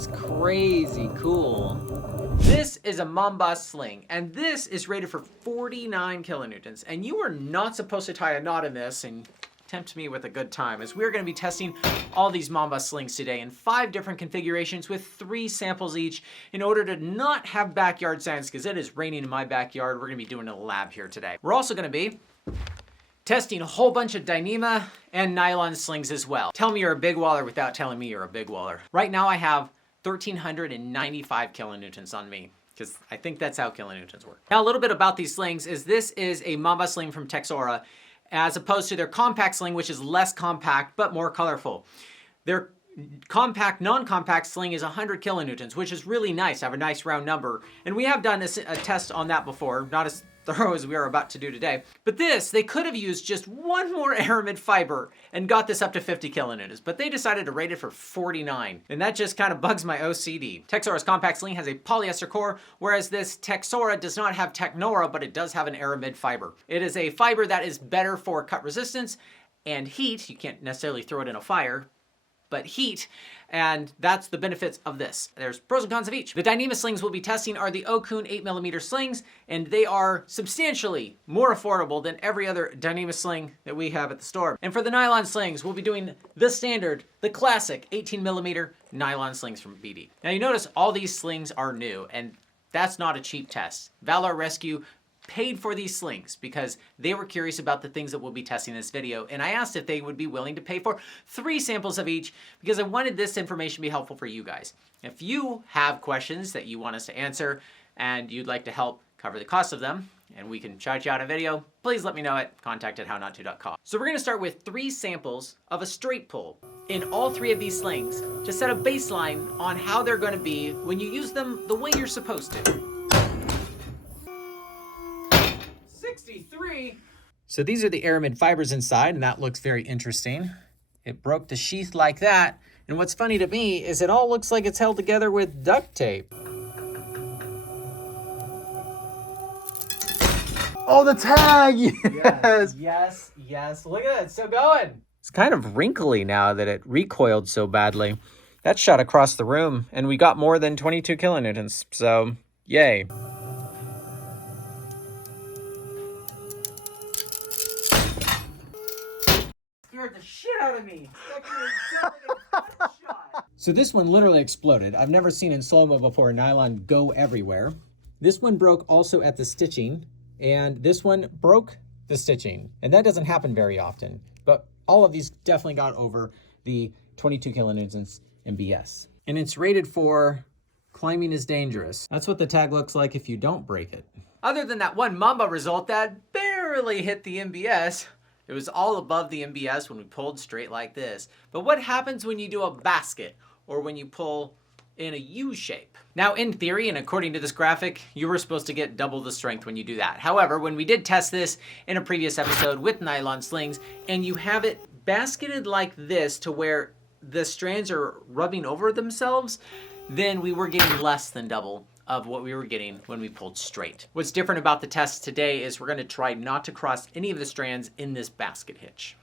That's crazy cool. This is a Mamba sling, and this is rated for 49 kilonewtons. And you are not supposed to tie a knot in this and tempt me with a good time, as we're going to be testing all these Mamba slings today in 5 different configurations with 3 samples each in order to not have backyard science, because it is raining in my backyard. We're going to be doing a lab here today. We're also going to be testing a whole bunch of dyneema and nylon slings as well. Tell me you're a big waller without telling me you're a big waller. Right now I have 1,395 kilonewtons on me, because I think that's how kilonewtons work. Now a little bit about these slings is this is a Mamba sling from Texora, as opposed to their compact sling, which is less compact but more colorful. Their compact, non-compact sling is 100 kilonewtons, which is really nice. I have a nice round number. And we have done a test on that before, not as thorough as we are about to do today. But this, they could have used just one more aramid fiber and got this up to 50 kilonewtons, but they decided to rate it for 49. And that just kind of bugs my OCD. Texora's compact sling has a polyester core, whereas this Texora does not have Technora, but it does have an aramid fiber. It is a fiber that is better for cut resistance and heat. You can't necessarily throw it in a fire, but heat, and that's the benefits of this. There's pros and cons of each. The dyneema slings we'll be testing are the Okun 8mm slings, and they are substantially more affordable than every other dyneema sling that we have at the store. And for the nylon slings, we'll be doing the standard, the classic 18mm nylon slings from BD. Now you notice all these slings are new, and that's not a cheap test. Valor Rescue paid for these slings because they were curious about the things that we'll be testing in this video, and I asked if they would be willing to pay for 3 samples of each because I wanted this information to be helpful for you guys. If you have questions that you want us to answer and you'd like to help cover the cost of them, and we can shout you out a video, please let me know at contact@hownottto.com. So we're going to start with 3 samples of a straight pull in all 3 of these slings to set a baseline on how they're going to be when you use them the way you're supposed to. 63. So these are the aramid fibers inside, and that looks very interesting. It broke the sheath like that, and what's funny to me is it all looks like it's held together with duct tape. Oh, the tag! Yes! Yes. Look at it, it's still going. It's kind of wrinkly now that it recoiled so badly. That shot across the room, and we got more than 22 kilonewtons, so yay. Scared the shit out of me. So this one literally exploded. I've never seen in slow-mo before nylon go everywhere. This one broke also at the stitching, and this one broke the stitching. And that doesn't happen very often, but all of these definitely got over the 22 kilonewtons MBS. And it's rated for climbing is dangerous. That's what the tag looks like if you don't break it. Other than that one Mamba result that barely hit the MBS, it was all above the MBS when we pulled straight like this. But what happens when you do a basket or when you pull in a U shape? Now, in theory, and according to this graphic, you were supposed to get double the strength when you do that. However, when we did test this in a previous episode with nylon slings, and you have it basketed like this to where the strands are rubbing over themselves, then we were getting less than double of what we were getting when we pulled straight. What's different about the test today is we're going to try not to cross any of the strands in this basket hitch.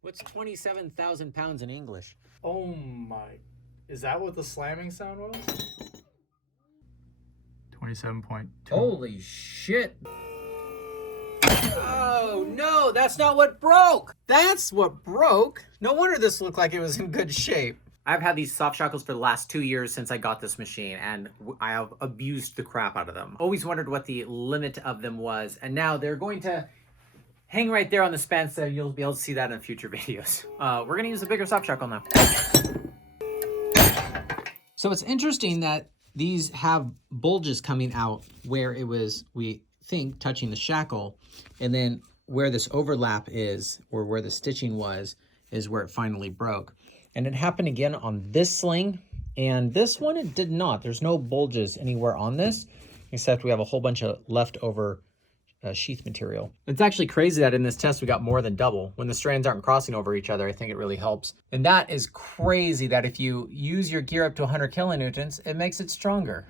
What's 27,000 pounds in English? Oh my. Is that what the slamming sound was? 27.2. Holy shit. Oh no, that's not what broke. That's what broke. No wonder this looked like it was in good shape. I've had these soft shackles for the last 2 years since I got this machine, and I have abused the crap out of them. Always wondered what the limit of them was, and now they're going to hang right there on the span, so you'll be able to see that in future videos. We're gonna use a bigger soft shackle now. So it's interesting that these have bulges coming out where it was, we think, touching the shackle, and then where this overlap is, or where the stitching was, is where it finally broke. And it happened again on this sling, and this one it did not. There's no bulges anywhere on this, except we have a whole bunch of leftover sheath material. It's actually crazy that in this test we got more than double. When the strands aren't crossing over each other, I think it really helps. And that is crazy that if you use your gear up to 100 kilonewtons, it makes it stronger.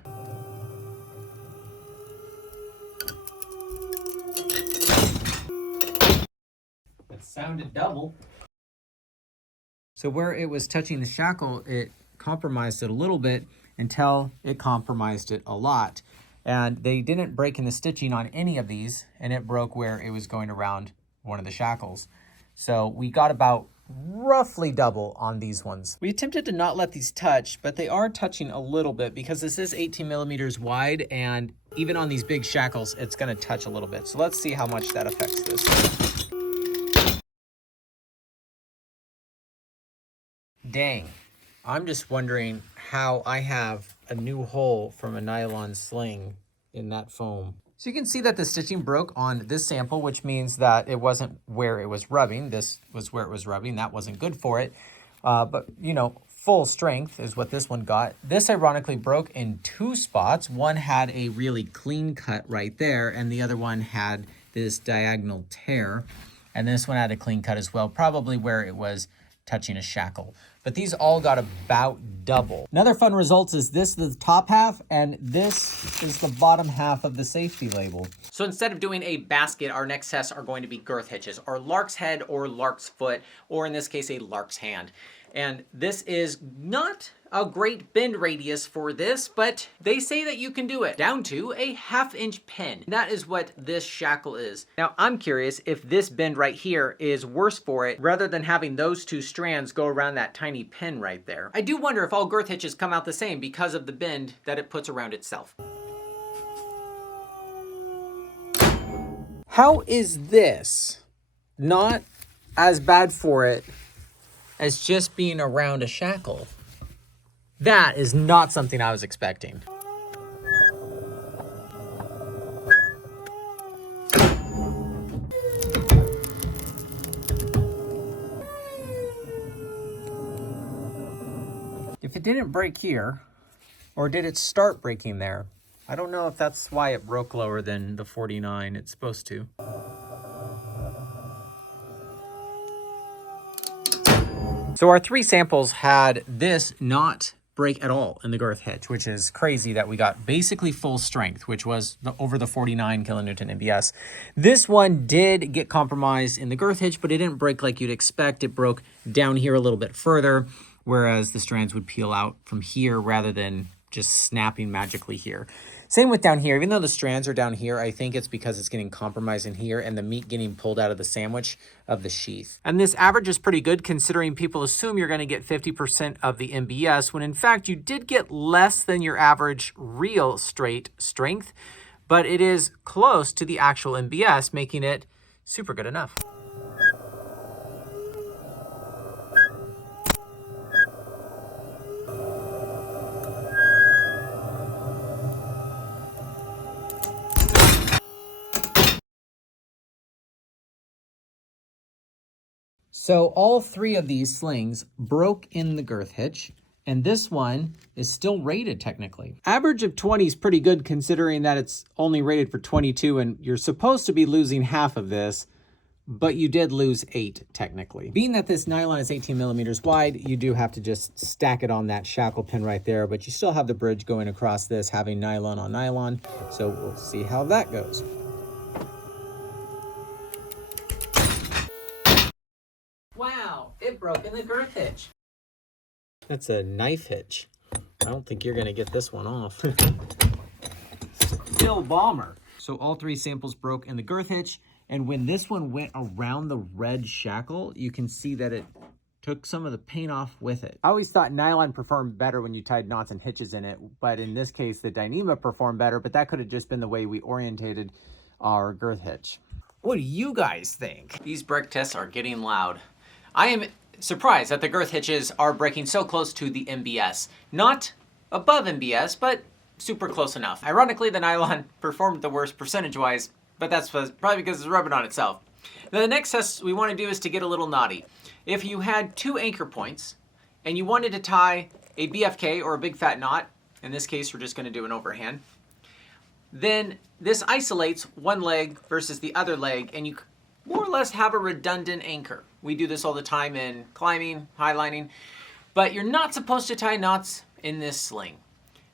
It sounded double. So where it was touching the shackle, it compromised it a little bit until it compromised it a lot. And they didn't break in the stitching on any of these, and it broke where it was going around one of the shackles. So we got about roughly double on these ones. We attempted to not let these touch, but they are touching a little bit because this is 18 millimeters wide, and even on these big shackles, it's gonna touch a little bit. So let's see how much that affects this. Dang, I'm just wondering how I have a new hole from a nylon sling in that foam. So you can see that the stitching broke on this sample, which means that it wasn't where it was rubbing. This was where it was rubbing. That wasn't good for it. But, you know, full strength is what this one got. This ironically broke in two spots. One had a really clean cut right there, and the other one had this diagonal tear. And this one had a clean cut as well, probably where it was touching a shackle. But these all got about double. Another fun result is this is the top half, and this is the bottom half of the safety label. So instead of doing a basket, our next tests are going to be girth hitches, or lark's head or lark's foot, or in this case, a lark's hand. And this is not a great bend radius for this, but they say that you can do it down to a 1/2 inch pin. That is what this shackle is. Now, I'm curious if this bend right here is worse for it rather than having those two strands go around that tiny pin right there. I do wonder if all girth hitches come out the same because of the bend that it puts around itself. How is this not as bad for it as just being around a shackle? That is not something I was expecting. If it didn't break here, or did it start breaking there? I don't know if that's why it broke lower than the 49 it's supposed to. So our three samples had this not break at all in the girth hitch, which is crazy that we got basically full strength, which was over the 49 kilonewton MBS. This one did get compromised in the girth hitch, but it didn't break like you'd expect. It broke down here a little bit further, whereas the strands would peel out from here rather than just snapping magically here. Same with down here. Even though the strands are down here, I think it's because it's getting compromised in here and the meat getting pulled out of the sandwich of the sheath. And this average is pretty good considering people assume you're going to get 50% of the MBS, when in fact you did get less than your average real straight strength, but it is close to the actual MBS, making it super good enough. So all three of these slings broke in the girth hitch, and this one is still rated technically. Average of 20 is pretty good considering that it's only rated for 22 and you're supposed to be losing half of this, but you did lose 8 technically. Being that this nylon is 18 millimeters wide, you do have to just stack it on that shackle pin right there, but you still have the bridge going across this, having nylon on nylon, so we'll see how that goes. Wow, it broke in the girth hitch. That's a knife hitch. I don't think you're gonna get this one off. Still bomber. So all three samples broke in the girth hitch, and when this one went around the red shackle, you can see that it took some of the paint off with it. I always thought nylon performed better when you tied knots and hitches in it, but in this case, the dyneema performed better, but that could have just been the way we orientated our girth hitch. What do you guys think? These break tests are getting loud. I am surprised that the girth hitches are breaking so close to the MBS. Not above MBS, but super close enough. Ironically, the nylon performed the worst percentage-wise, but that's probably because it's rubbing on itself. Now, the next test we want to do is to get a little naughty. If you had 2 anchor points and you wanted to tie a BFK or a big fat knot, in this case we're just going to do an overhand, then this isolates one leg versus the other leg, and you more or less have a redundant anchor. We do this all the time in climbing, highlining, but you're not supposed to tie knots in this sling.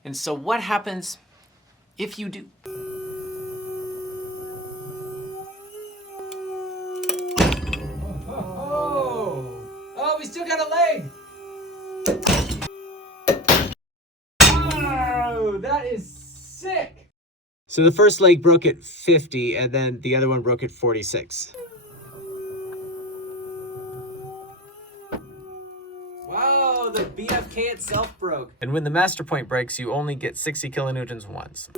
And so what happens if you do? Oh, we still still got a leg. Oh, that is sick. So the first leg broke at 50 and then the other one broke at 46. Wow, the BFK itself broke. And when the master point breaks, you only get 60 kilonewtons once.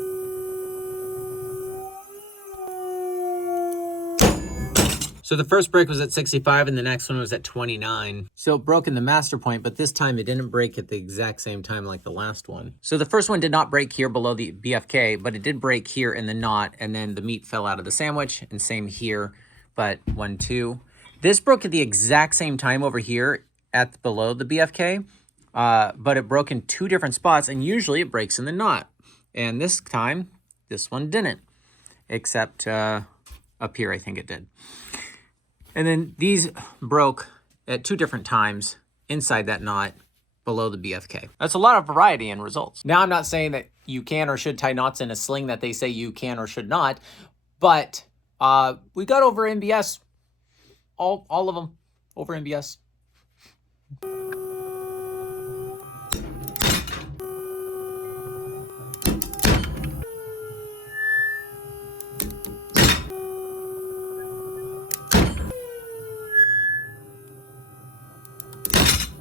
So the first break was at 65 and the next one was at 29. So it broke in the master point, but this time it didn't break at the exact same time like the last one. So the first one did not break here below the BFK, but it did break here in the knot, and then the meat fell out of the sandwich, and same here, but 1, 2. This broke at the exact same time over here at below the BFK, but it broke in 2 different spots, and usually it breaks in the knot. And this time, this one didn't, except up here I think it did. And then these broke at 2 different times inside that knot below the BFK. That's a lot of variety in results. Now, I'm not saying that you can or should tie knots in a sling that they say you can or should not, but we got over MBS, all of them over MBS.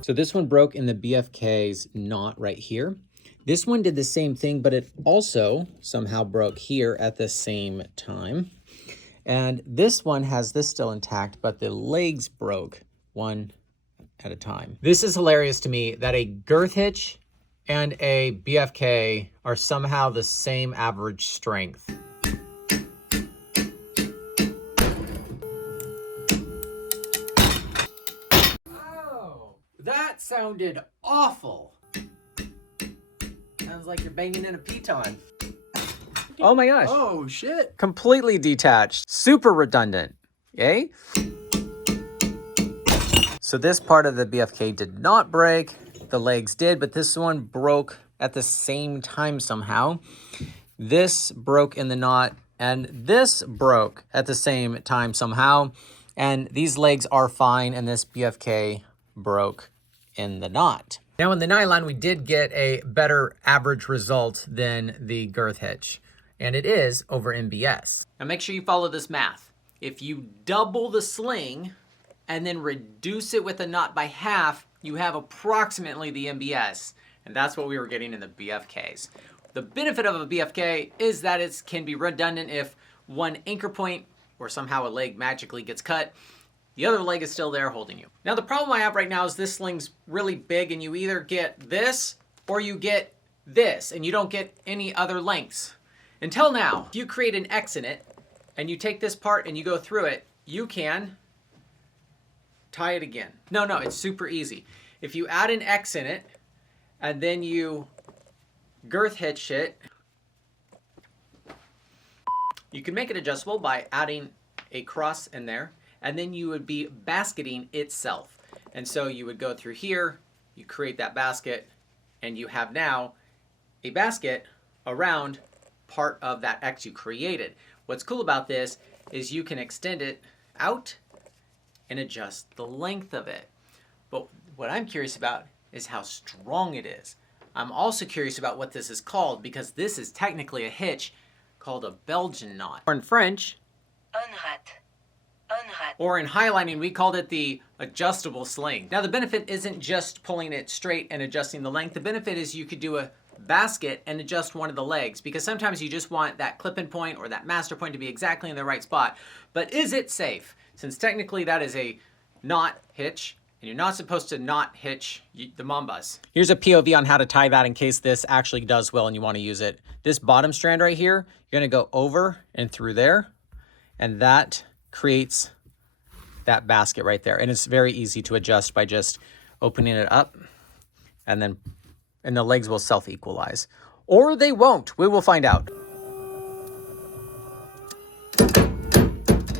So this one broke in the BFK's knot right here. This one did the same thing, but it also somehow broke here at the same time. And this one has this still intact, but the legs broke one at a time. This is hilarious to me that a girth hitch and a BFK are somehow the same average strength. That sounded awful. Sounds like you're banging in a piton. Oh my gosh. Oh, shit. Completely detached. Super redundant. Yay? So this part of the BFK did not break. The legs did, but this one broke at the same time somehow. This broke in the knot, and this broke at the same time somehow. And these legs are fine, and this BFK broke in the knot. Now in the nylon, we did get a better average result than the girth hitch, and it is over MBS. Now make sure you follow this math. If you double the sling and then reduce it with a knot by half, you have approximately the MBS, and that's what we were getting in the BFKs. The benefit of a BFK is that it can be redundant if one anchor point or somehow a leg magically gets cut. The other leg is still there holding you. Now the problem I have right now is this sling's really big and you either get this or you get this and you don't get any other lengths. Until now, if you create an X in it and you take this part and you go through it, you can tie it again. No, it's super easy. If you add an X in it and then you girth hitch it, you can make it adjustable by adding a cross in there, and then you would be basketing itself. And so you would go through here, you create that basket, and you have now a basket around part of that X you created. What's cool about this is you can extend it out and adjust the length of it. But what I'm curious about is how strong it is. I'm also curious about what this is called, because this is technically a hitch called a Belgian knot. Or in French, or in highlining, we called it the adjustable sling. Now the benefit isn't just pulling it straight and adjusting the length. The benefit is you could do a basket and adjust one of the legs, because sometimes you just want that clip-in point or that master point to be exactly in the right spot. But is it safe? Since technically that is a knot hitch, and you're not supposed to knot hitch the Mambas. Here's a POV on how to tie that in case this actually does well and you want to use it. This bottom strand right here, you're going to go over and through there, and that creates that basket right there. And it's very easy to adjust by just opening it up, and the legs will self-equalize. Or they won't. We will find out.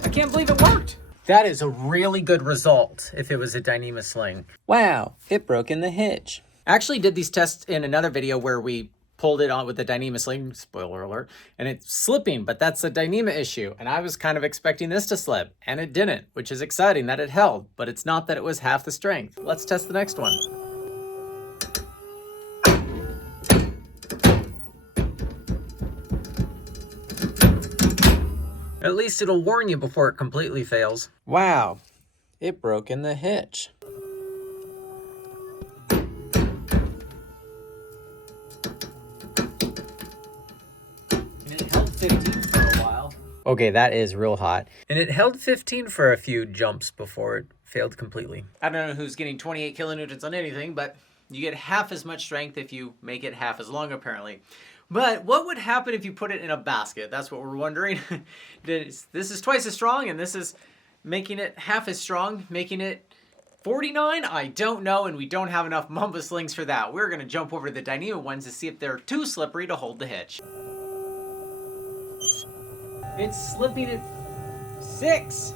I can't believe it worked. That is a really good result if it was a dyneema sling. Wow, it broke in the hitch. I actually did these tests in another video where we pulled it on with the dyneema sling, spoiler alert, and it's slipping, but that's a dyneema issue. And I was kind of expecting this to slip, and it didn't, which is exciting that it held, but it's not that it was half the strength. Let's test the next one. At least it'll warn you before it completely fails. Wow, it broke in the hitch. And it held 15 for a while. Okay, that is real hot. And it held 15 for a few jumps before it failed completely. I don't know who's getting 28 kilonewtons on anything, but you get half as much strength if you make it half as long, apparently. But what would happen if you put it in a basket? That's what we're wondering. This is twice as strong, and this is making it half as strong, making it 49? I don't know, and we don't have enough Mamba slings for that. We're gonna jump over to the dyneema ones to see if they're too slippery to hold the hitch. It's slipping at 6.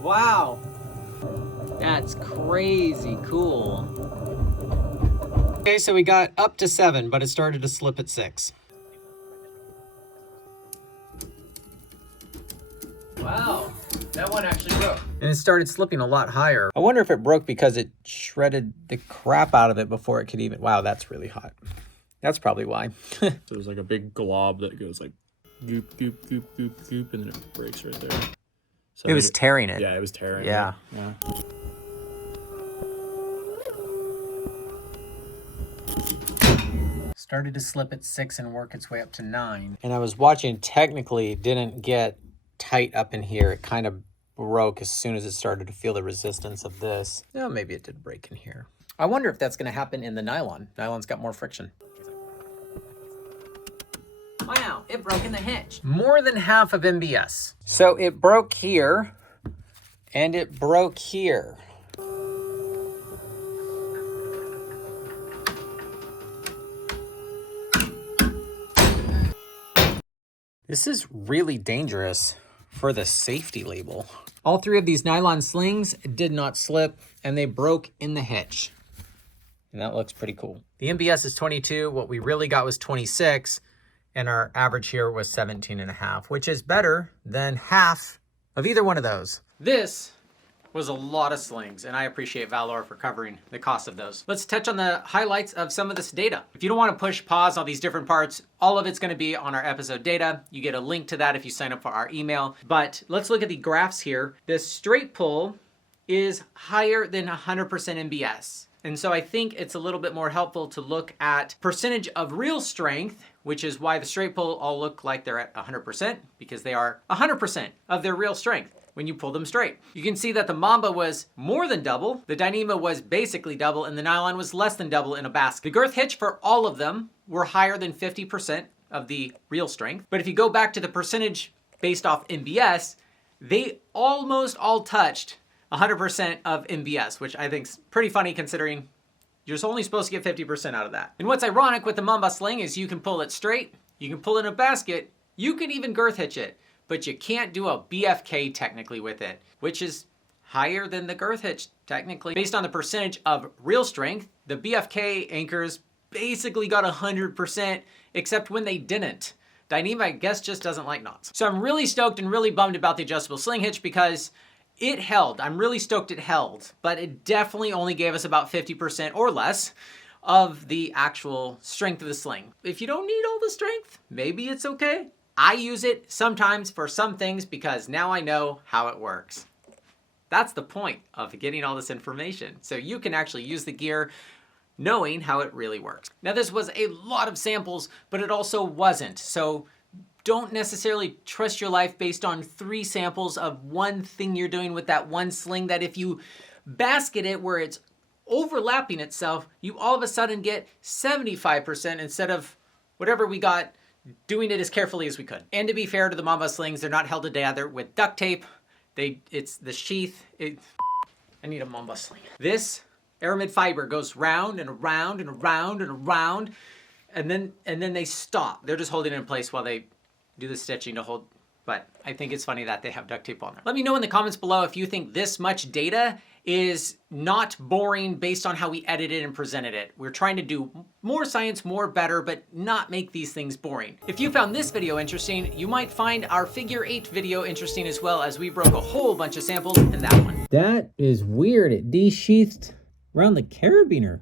Wow. That's crazy cool. Okay, so we got up to 7, but it started to slip at 6. Wow, that one actually broke. And it started slipping a lot higher. I wonder if it broke because it shredded the crap out of it before it could even... Wow, that's really hot. That's probably why. So there's like a big glob that goes like goop, goop, goop, goop, goop, and then it breaks right there. So it was tearing it. Yeah, it was tearing yeah. it. Yeah. Started to slip at 6 and work its way up to 9. And I was watching, technically it didn't get tight up in here. It kind of broke as soon as it started to feel the resistance of this. Oh, maybe it did break in here. I wonder if that's going to happen in the nylon. Nylon's got more friction. Wow, it broke in the hitch. More than half of MBS. So it broke here and it broke here. This is really dangerous for the safety label. All 3 of these nylon slings did not slip, and they broke in the hitch. And that looks pretty cool. The MBS is 22. What we really got was 26, and our average here was 17.5, which is better than half of either one of those. This was a lot of slings, and I appreciate Valor for covering the cost of those. Let's touch on the highlights of some of this data. If you don't want to push pause on these different parts, all of it's going to be on our episode data. You get a link to that if you sign up for our email. But let's look at the graphs here. The straight pull is higher than 100% MBS. And so I think it's a little bit more helpful to look at percentage of real strength, which is why the straight pull all look like they're at 100%, because they are 100% of their real strength when you pull them straight. You can see that the Mamba was more than double, the dyneema was basically double, and the nylon was less than double in a basket. The Girth Hitch for all of them were higher than 50% of the real strength. But if you go back to the percentage based off MBS, they almost all touched 100% of MBS, which I think is pretty funny considering you're only supposed to get 50% out of that. And what's ironic with the Mamba sling is you can pull it straight, you can pull it in a basket, you can even Girth Hitch it, but you can't do a BFK technically with it, which is higher than the Girth Hitch technically. Based on the percentage of real strength, the BFK anchors basically got 100%, except when they didn't. Dyneema, I guess, just doesn't like knots. So I'm really stoked and really bummed about the adjustable sling hitch because it held. I'm really stoked it held, but it definitely only gave us about 50% or less of the actual strength of the sling. If you don't need all the strength, maybe it's okay. I use it sometimes for some things because now I know how it works. That's the point of getting all this information. So you can actually use the gear knowing how it really works. Now this was a lot of samples, but it also wasn't. So don't necessarily trust your life based on 3 samples of one thing you're doing with that one sling that if you basket it where it's overlapping itself, you all of a sudden get 75% instead of whatever we got doing it as carefully as we could. And to be fair to the Mamba slings, they're not held together with duct tape. It's the sheath. I need a Mamba sling. This aramid fiber goes round and around and around and around, and then they stop. They're just holding it in place while they do the stitching to hold. But I think it's funny that they have duct tape on there. Let me know in the comments below if you think this much data is not boring based on how we edited and presented it. We're trying to do more science, more better, but not make these things boring. If you found this video interesting, you might find our figure 8 video interesting as well, as we broke a whole bunch of samples in that one. That is weird. It de-sheathed around the carabiner.